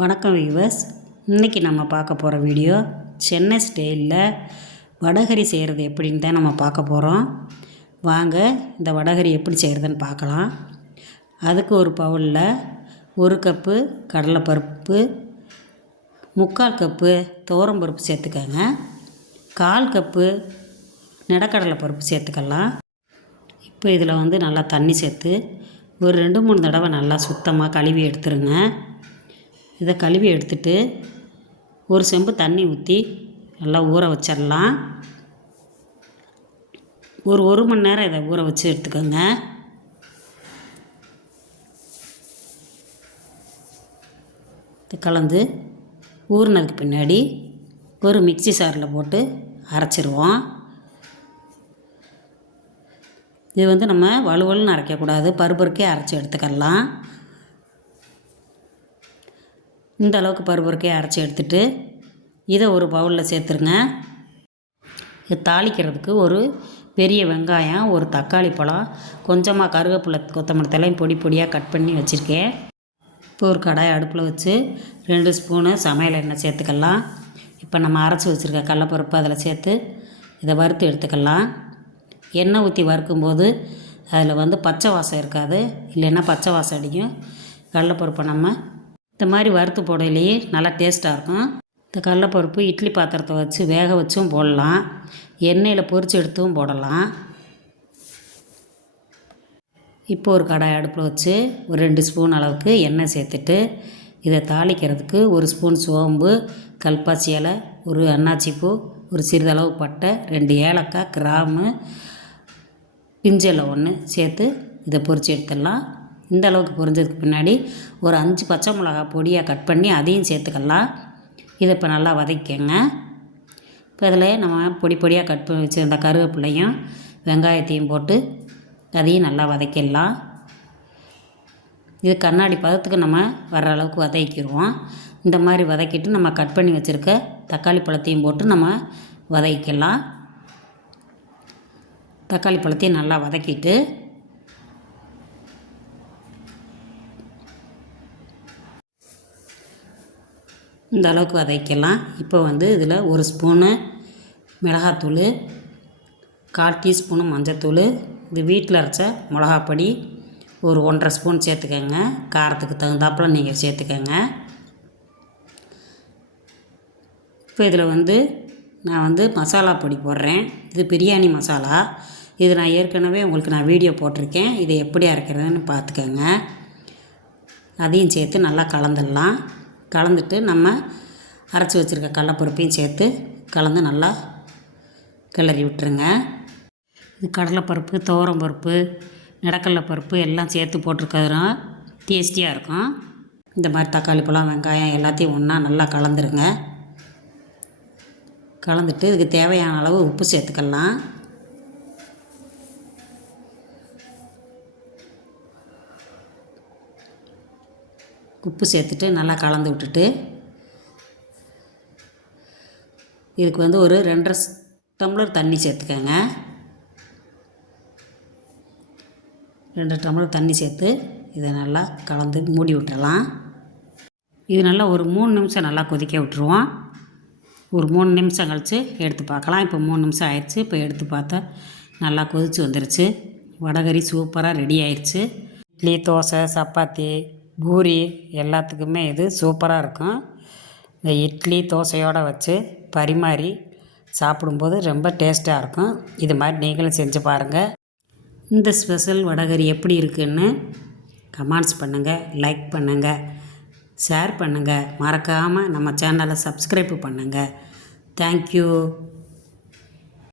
வணக்கம் வியூவர்ஸ் இன்றைக்கி நம்ம பார்க்க போகிற வீடியோ சென்னை ஸ்டைலில் வடகரி செய்கிறது எப்படின்னு தான் நம்ம பார்க்க போகிறோம் வாங்க இந்த வடகரி எப்படி செய்கிறதுன்னு பார்க்கலாம். அதுக்கு ஒரு பவுலில் ஒரு கப்பு கடலைப்பருப்பு முக்கால் கப்பு துவரம்பருப்பு சேர்த்துக்கோங்க. கால் கப்பு நிலக்கடலை பருப்பு சேர்த்துக்கலாம். இப்போ இதில் வந்து நல்லா தண்ணி சேர்த்து ஒரு ரெண்டு மூணு தடவை நல்லா சுத்தமாக கழுவி எடுத்துருங்க. இதை கழுவி எடுத்துட்டு ஒரு செம்பு தண்ணி ஊற்றி நல்லா ஊற வச்சிடலாம் ஒரு ஒரு மணி நேரம் இதை ஊற வச்சு எடுத்துக்கோங்க. இது கலந்து ஊறினதுக்கு பின்னாடி ஒரு மிக்ஸி சாரில் போட்டு அரைச்சிருவோம். இது வந்து நம்ம வலுவலுன்னு அரைக்கக்கூடாது பருப்பருக்கே அரைச்சி எடுத்துக்கலாம் இந்த அளவுக்கு பருப்பருக்கே அரைச்சி எடுத்துட்டு இதை ஒரு பவுலில் சேர்த்துருங்க. இதை தாளிக்கிறதுக்கு ஒரு பெரிய வெங்காயம் ஒரு தக்காளி பழம் கொஞ்சமாக கருவேப்பிலை கொத்தமல்லி தலையும் பொடி பொடியாக கட் பண்ணி வச்சுருக்கேன். இப்போ ஒரு கடாய் அடுப்பில் வச்சு ரெண்டு ஸ்பூனு சமையல் எண்ணெய் சேர்த்துக்கலாம். இப்போ நம்ம அரைச்சி வச்சுருக்க கடலப்பருப்பு அதில் சேர்த்து இதை வறுத்து எடுத்துக்கலாம். எண்ணெய் ஊற்றி வறுக்கும்போது அதில் வந்து பச்சை வாசம் இருக்காது. இல்லைன்னா பச்சை வாசம் அடிக்கும். கடலப்பருப்பை நம்ம இந்த மாதிரி வறுத்து போடையிலேயே நல்லா டேஸ்ட்டாக இருக்கும். இந்த கடலப்பருப்பு இட்லி பாத்திரத்தை வச்சு வேக வச்சும் போடலாம். எண்ணெயில் பொரித்து எடுத்தும் போடலாம். இப்போ ஒரு கடாய் அடுப்பில் வச்சு ஒரு ரெண்டு ஸ்பூன் அளவுக்கு எண்ணெய் சேர்த்துட்டு இதை தாளிக்கிறதுக்கு ஒரு ஸ்பூன் சோம்பு கல்பாசி இலை ஒரு அன்னாச்சிப்பூ ஒரு சிறிதளவு பட்டை ரெண்டு ஏலக்காய் கிராமு பிஞ்சலை ஒன்று சேர்த்து இதை பொரித்து எடுத்துடலாம். இந்த அளவுக்கு பொரிஞ்சதுக்கு பின்னாடி ஒரு அஞ்சு பச்சை மிளகா பொடியாக கட் பண்ணி அதையும் சேர்த்துக்கலாம். இதை இப்போ நல்லா வதக்கிக்கங்க. இப்போ இதில் நம்ம பொடி பொடியாக கட் பண்ணி வச்சுருந்த கருவேப்பிலையும் வெங்காயத்தையும் போட்டு அதையும் நல்லா வதக்கிடலாம். இது கண்ணாடி பதத்துக்கு நம்ம வர்ற அளவுக்கு வதக்கிடுவோம். இந்த மாதிரி வதக்கிட்டு நம்ம கட் பண்ணி வச்சுருக்க தக்காளி பழத்தையும் போட்டு நம்ம வதக்கிக்கலாம் தக்காளி பழத்தையும் நல்லா வதக்கிட்டு இந்த அளவுக்கு வதக்கலாம் இப்போ வந்து இதில் ஒரு ஸ்பூனு மிளகாத்தூள் கால் டீஸ்பூனு மஞ்சத்தூள் இது வீட்டில் அரைச்ச மிளகாப்பொடி ஒரு ஒன்றரை ஸ்பூன் சேர்த்துக்கோங்க. காரத்துக்கு தகுந்தாப்பில் நீங்கள் சேர்த்துக்கோங்க. இப்போ இதில் வந்து நான் வந்து மசாலா பொடி போடுறேன். இது பிரியாணி மசாலா. இது நான் ஏற்கனவே உங்களுக்கு நான் வீடியோ போட்டிருக்கேன். இதை எப்படி அரைக்கிறதுன்னு பார்த்துக்கோங்க. அதையும் சேர்த்து நல்லா கலந்துடலாம். கலந்துட்டு நம்ம அரைச்சி வச்சுருக்க கடலப்பருப்பையும் சேர்த்து கலந்து நல்லா கிளறி விட்டுருங்க. இது கடலைப்பருப்பு துவரம்பருப்பு நிலக்கடலை பருப்பு எல்லாம் சேர்த்து போட்டிருக்கிறதுனால டேஸ்டியாக இருக்கும். இந்த மாதிரி தக்காளி பழம் வெங்காயம் எல்லாத்தையும் ஒன்றா நல்லா கலந்துருங்க. கலந்துட்டு இதுக்கு தேவையான அளவு உப்பு சேர்த்துக்கலாம். உப்பு சேர்த்துட்டு நல்லா கலந்து விட்டுட்டு இதுக்கு வந்து ஒரு ரெண்டரை டம்ளர் தண்ணி சேர்த்துக்கோங்க. ரெண்டு டம்ளர் தண்ணி சேர்த்து இதை நல்லா கலந்து மூடி விட்டுறலாம் இது நல்லா ஒரு மூணு நிமிஷம் நல்லா கொதிக்க விட்டுருவோம். ஒரு மூணு நிமிஷம் கழித்து எடுத்து பார்க்கலாம். இப்போ மூணு நிமிஷம் ஆயிடுச்சு. இப்போ எடுத்து பார்த்தா நல்லா கொதித்து வந்துருச்சு. வடகறி சூப்பராக ரெடி ஆயிடுச்சு. இட்லி தோசை சப்பாத்தி பூரி எல்லாத்துக்குமே இது சூப்பராக இருக்கும். இந்த இட்லி தோசையோடு வச்சு பரிமாறி சாப்பிடும்போது ரொம்ப டேஸ்ட்டாக இருக்கும். இது மாதிரி நீங்களும் செஞ்சு பாருங்கள் இந்த ஸ்பெஷல் வடகரி எப்படி இருக்குன்னு கமெண்ட்ஸ் பண்ணுங்கள் லைக் பண்ணுங்கள் ஷேர் பண்ணுங்கள் மறக்காமல் நம்ம சேனலை சப்ஸ்கிரைப் பண்ணுங்கள் தேங்க்யூ.